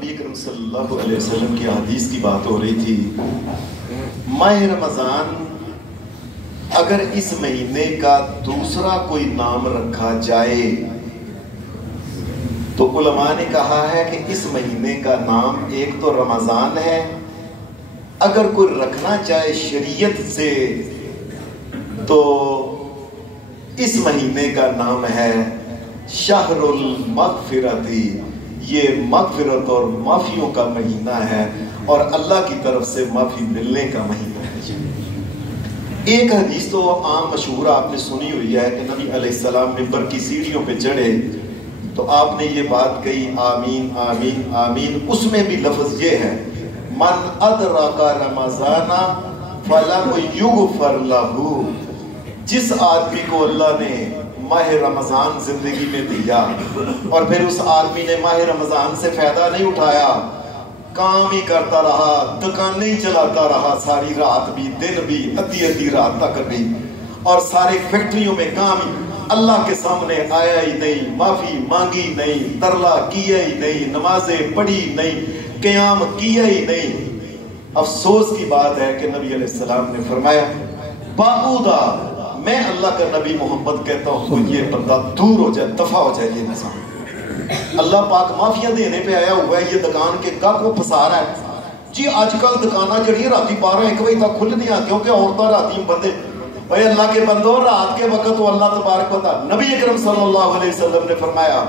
नबी करम सल्लल्लाहु अलैहि वसल्लम की हदीस की बात हो रही थी। माह रमज़ान अगर इस महीने का दूसरा कोई नाम रखा जाए तो उलमा ने कहा है कि इस महीने का नाम एक तो रमज़ान है, अगर कोई रखना चाहे शरीयत से तो इस महीने का नाम है शहरुल मग़फ़िरती। ये मग़फ़िरत और माफ़ियों का महीना है और अल्लाह की तरफ से माफ़ी मिलने का महीना है। एक हदीस तो आम मशहूर आपने सुनी हुई है कि नबी अलैहिस्सलाम मिंबर की सीढ़ियों पे चढ़े तो आपने ये बात कही आमीन आमीन आमीन। उसमें भी लफ्ज़ ये है मन अदरका रमज़ाना फलम युग़फर लहू। जिस आदमी को अल्लाह ने माह रमज़ान जिंदगी में दिया और फिर उस आदमी ने माह रमज़ान से फायदा नहीं उठाया, काम ही करता रहा, दुकानें ही चलाता रहा, सारी रात भी दिन भी अद्धी रात तक भी, और सारे फैक्ट्रियों में काम ही, अल्लाह के सामने आया ही नहीं, माफी मांगी नहीं, तरला किया ही नहीं, नमाजें पढ़ी नहीं, क़याम किया ही नहीं। अफसोस की बात है कि नबी अलैहिस्सलाम ने फरमाया बाऊदा, मैं अल्लाह का नबी मोहम्मद कहता हूँ ये बंदा दूर हो जाए, दफा हो जाए ये इंसान। अल्लाह पाक माफिया देने पे आया हुआ है, ये दुकान के गाहक को फसा रहा है जी। आजकल दुकाना जड़ी राती 12-1 बजे तक खुल नहीं आती क्योंकि औरतां राती बंदे भाई अल्लाह के बंदो रात के वक्त तो अल्लाह तबारक व तआला। नबी अकरम सल्लल्लाहु अलैहि वसल्लम ने फरमाया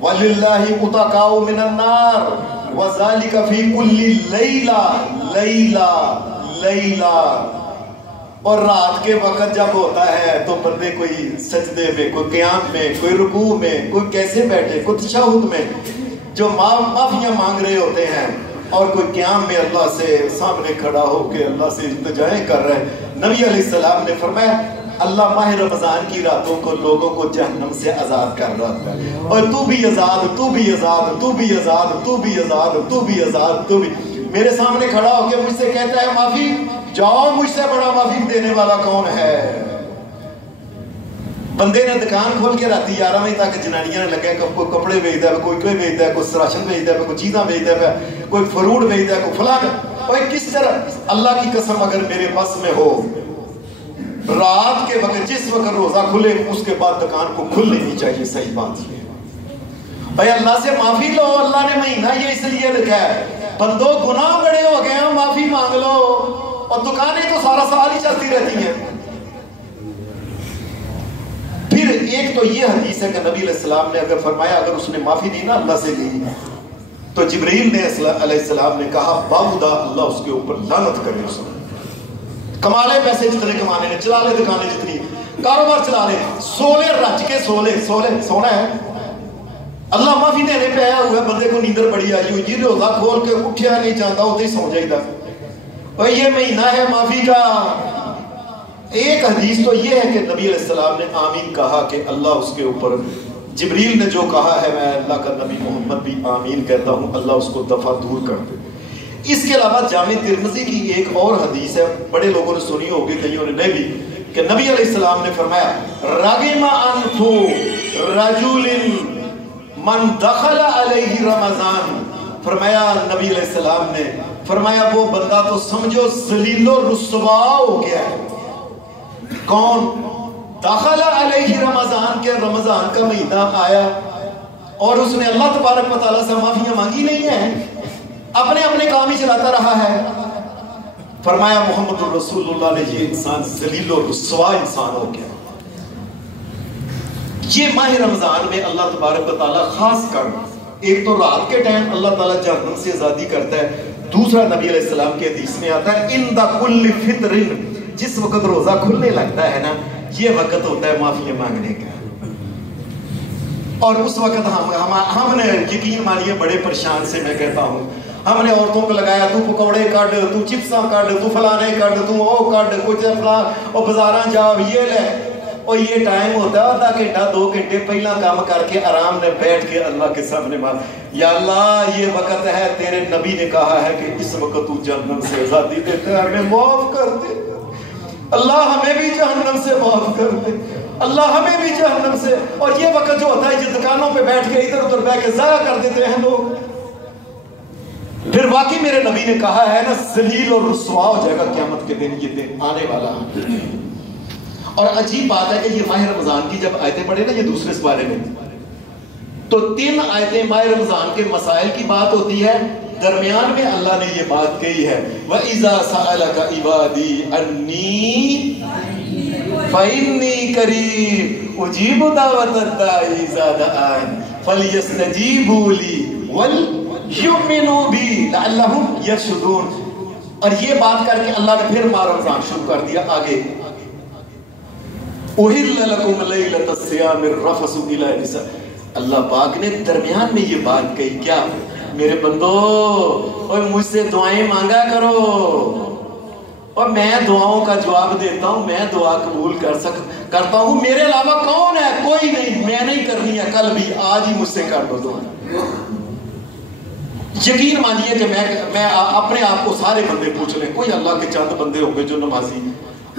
वलिल्लाहि उतकाउ मिनन नार व ज़ालिका फी कुल्ली लैला लैला लैला। और रात के वक्त जब होता है तो बंदे कोई सजदे में, कोई क़याम में, कोई रुकू में, कोई कैसे बैठे, कोई तशहुद में जो माफियां मांग रहे होते हैं और कोई क़याम में अल्लाह से सामने खड़ा होकर अल्लाह से इल्तिजाएं कर रहे हैं। नबी अलैहिस्सलाम ने फरमाया अल्लाह माह रमज़ान की रातों को लोगों को जहन्नम से आज़ाद कर रहा है और तू भी आज़ाद, तू भी आज़ाद, तू भी आज़ाद, तू भी आज़ाद, तू भी आज़ाद, तू भी। मेरे सामने खड़ा होकर मुझसे कहता है माफी, जाओ मुझसे बड़ा माफी देने वाला कौन है। बंदे ने दुकान खोल के राती 11 बजे तक जनानियां ने लगे कोई कपड़े बेचता है, कोई बेचता है, कोई राशन बेचता है, कोई चीज़ां बेचता है, कोई फ्रूट बेचता है, कोई फलां। और किस तरह अल्लाह की कसम अगर मेरे बस में हो रात के वक्त जिस वक्त रोजा खुले उसके बाद दुकान को खुलनी नहीं चाहिए। सही बात है भाई, अल्लाह से माफी लो। अल्लाह ने महीना ये इसलिए लिखा है बंदो गुनाह बड़े हो गए हैं, माफी मांग लो। और दुकानें तो सारा साल ही चलती रहती हैं। फिर एक तो ये हदीस है कि नबी अलैहिस्सलाम ने अगर फरमाया अगर उसने माफी दी ना अल्लाह से ली तो जिब्रील ने अलैहिस्सलाम ने कहा बाउदा अल्लाह उसके ऊपर लानत करे। उसने कमाले पैसे जितने कमाने ने, चला ले दुकानें जितनी, कारोबार चला ले, सोले रच के सोले सोना है। अल्लाह माफी देने पे आया हुआ है, बंदे को नींदर बड़ी आई हुई जी, रोजा खोल के उठिया नहीं जाता उधर ही सो जाएगा। और ये महीना है माफी का। एक हदीस तो ये है कि नबी अलैहिस्सलाम ने आमीन कहा कि अल्लाह उसके ऊपर, जिब्रील ने जो कहा है मैं अल्लाह का नबी मोहम्मद भी आमीन कहता हूँ, अल्लाह उसको दफा दूर कर दे। इसके अलावा जामे तिर्मिज़ी की एक और हदीस है, बड़े लोगों ने सुनी होगी कईयों ने नहीं भी, कि नबी अलैहिस्सलाम ने फरमाया रगिमा अनफु रजुलिन मन दखला अलैहि रमज़ान। फरमाया नबी अलैहिस्सलाम ने फरमाया वो बंदा तो समझो ज़लीलो रुसवा हो गया है। कौन? दखला अलैहि रमज़ान के रमज़ान का महीना आया और उसने अल्लाह तबारक व तआला से माफियां मांगी नहीं है, अपने अपने काम ही चलाता रहा है। फरमाया मोहम्मद रसूलुल्लाह ने ये इंसान ज़लीलो रुसवा इंसान हो गया। ये माह रमजान में अल्लाह तबारक व तआला खास कर एक तो रात के टाइम अल्लाह ताला जहन्नम से आजादी करता है, दूसरा नबी अलैहिस्सलाम के हदीस में आता है इन द कुल्ली फित्रिन, जिस वक्त रोजा खुलने लगता है ना ये वक्त होता है माफिया मांगने का। और उस वक्त हमने यकीन मानिए बड़े परेशान से मैं कहता हूँ, हमने औरतों को लगाया तू पकौड़े काट, तू चिप्सा काट, तू फलाने काट, तू ओ काट, कुछ फला और बाजारा जाओ ये ले। और ये टाइम होता है आधा घंटा 2 घंटे पहला काम करके आराम से बैठ के अल्लाह के सामने मार, या अल्लाह ये वक्त है तेरे नबी ने कहा है कि इस वक्त तू जहन्नम से आजादी देता है, हमें माफ कर दे अल्लाह, हमें भी जहन्नम से माफ कर दे अल्लाह, हमें भी जहन्नम से। और ये वक्त जो होता है ये दुकानों पे बैठ के इधर उधर बैठ के ज़ाया कर देते हैं लोग। واقعی میرے نبی نے کہا ہے نا ذلیل اور رسوا ہو جائے گا قیامت کے دن، یہ دن آنے والا ہے۔ اور عجیب بات ہے کہ یہ ماہ رمضان کی جب آیتیں پڑھے نا یہ دوسرے سپارے میں، تو 3 آیتیں ماہ رمضان کے مسائل کی بات ہوتی ہے، درمیان میں اللہ نے یہ بات کہی ہے وَإِذَا سَأَلَكَ عِبَادِي عَنِّي فَإِنِّي قَرِيبٌ أُجِيبُ دَعْوَةَ الدَّاعِ إِذَا دَعَانِ فَلْيَسْتَجِيبُوا لِي وَلْيُؤْمِنُوا بِي لَعَلَّهُمْ يَرْشُدُونَ۔ اور یہ بات کر کے اللہ نے پھر ماہ رمضان شروع کر دیا آگے، أُحِلَّ لَكُمْ لَيْلَةَ الصِّيَامِ الرَّفَثُ إِلَىٰ نِسَائِكُمْ۔ اللہ پاک نے درمیان میں یہ بات کہی، کیا میرے بندو اور مجھ سے دعائیں مانگا کرو، اور میں دعاؤں کا جواب دیتا ہوں، میں دعا قبول کرتا ہوں، میرے علاوہ کون ہے؟ کوئی نہیں، میں نہیں کرنی ہے، کل بھی آج ہی مجھ سے کر دو دعا۔ یقین مانیے کہ میں اپنے آپ کو سارے بندے پوچھ لیں، کوئی اللہ کے چند بندے ہوں گے جو نمازی،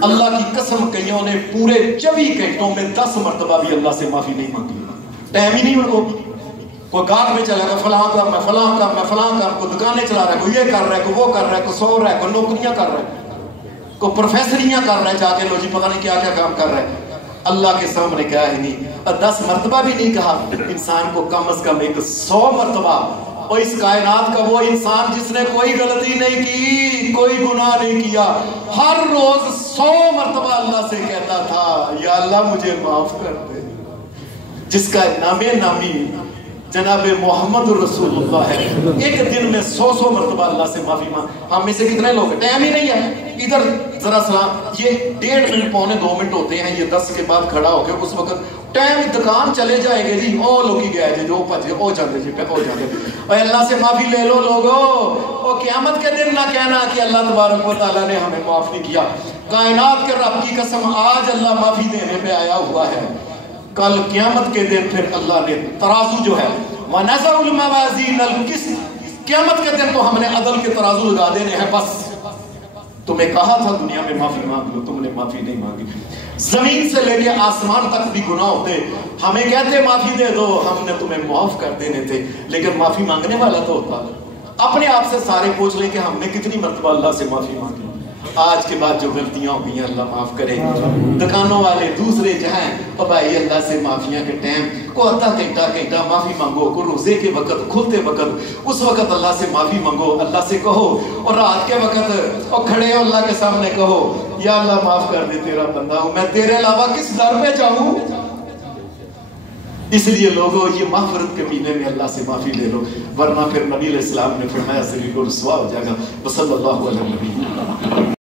اللہ کی قسم کئیوں نے پورے 24 گھنٹوں میں 10 مرتبہ بھی اللہ سے معافی نہیں مانگی، ٹائم ہی نہیں ان کو۔ کوئی گاٹ میں چلا گیا فلاں کام میں فلاں کام میں فلاں کام، کوئی دکانیں چلا رہا ہے، کوئی یہ کر رہا ہے، کوئی وہ کر رہا ہے، کوئی سو رہا ہے، کوئی نوکریاں کر رہا ہے، کوئی پروفیسریاں کر رہا ہے، جا کے لو جی پتہ نہیں کیا کیا کام کر رہا ہے، اللہ کے سامنے کیا ہی نہیں۔ اور 10 مرتبہ بھی نہیں کہا، انسان کو کم از کم 100 مرتبہ، اور اس کائنات کا وہ انسان جس نے کوئی غلطی نہیں کی، کوئی گناہ نہیں کیا، ہر روز 100 مرتبہ اللہ سے کہتا تھا یا اللہ مجھے معاف کر دے، جس کا نامی جناب محمد رسول اللہ ہے، ایک دن میں 100 مرتبہ اللہ سے معافی مانگ۔ ہم میں سے کتنے لوگ ہیں؟ ٹائم ہی نہیں ہے، ادھر ذرا سلام، یہ 1.5 منٹ پونے 2 منٹ ہوتے ہیں، یہ 10 کے بعد کھڑا ہو کے اس وقت ٹائم دکان چلے جائیں گے جی، او لوگی گیا جی، جو پچ گئے او جاندے جی، او جاندے، اور اللہ سے معافی لے لو لوگو، اور قیامت کے دن نہ کہنا کہ اللہ تبارک و تعالیٰ نے ہمیں معاف نہیں کیا۔ کائنات کے رب کی قسم آج اللہ معافی دینے پہ آیا ہوا ہے، کل قیامت کے دن پھر اللہ نے ترازو جو ہے وَنَزَعُ الْمَوَازِينَ الْقِسْطَ، قیامت کے دن تو ہم نے عدل کے ترازو لگا دینے ہیں، بس تمہیں کہا تھا دنیا میں معافی مانگ لو، تم نے معافی نہیں مانگی۔ زمین سے لے کے آسمان تک بھی گناہ ہوتے، ہمیں کہتے معافی دے دو، ہم نے تمہیں معاف کر دینے تھے، لیکن معافی مانگنے والا تو ہوتا۔ اپنے آپ سے سارے پوچھ لیں کہ ہم نے کتنی مرتبہ اللہ سے معافی مانگی۔ آج کے بعد جو غلطیاں ہو گئی ہیں اللہ معاف کرے۔ دکانوں والے دوسرے جہاں اور بھائی اللہ سے معافیاں کے ٹائم کو آدھا گھنٹہ معافی مانگو، کو روزے کے وقت کھلتے وقت اس وقت اللہ سے معافی مانگو، اللہ سے کہو، اور رات کے وقت اور کھڑے ہو اللہ کے سامنے کہو یا اللہ معاف کر دے، تیرا بندہ ہوں میں، تیرے علاوہ کس در پہ جاؤں۔ اس لیے لوگوں یہ مغفرت کے مہینے میں اللہ سے معافی لے لو، ورنہ پھر نبی علیہ السلام نے فرمایا ذلیل و رسوا ہو جائے گا۔ وصلی اللہ علیہ وسلم۔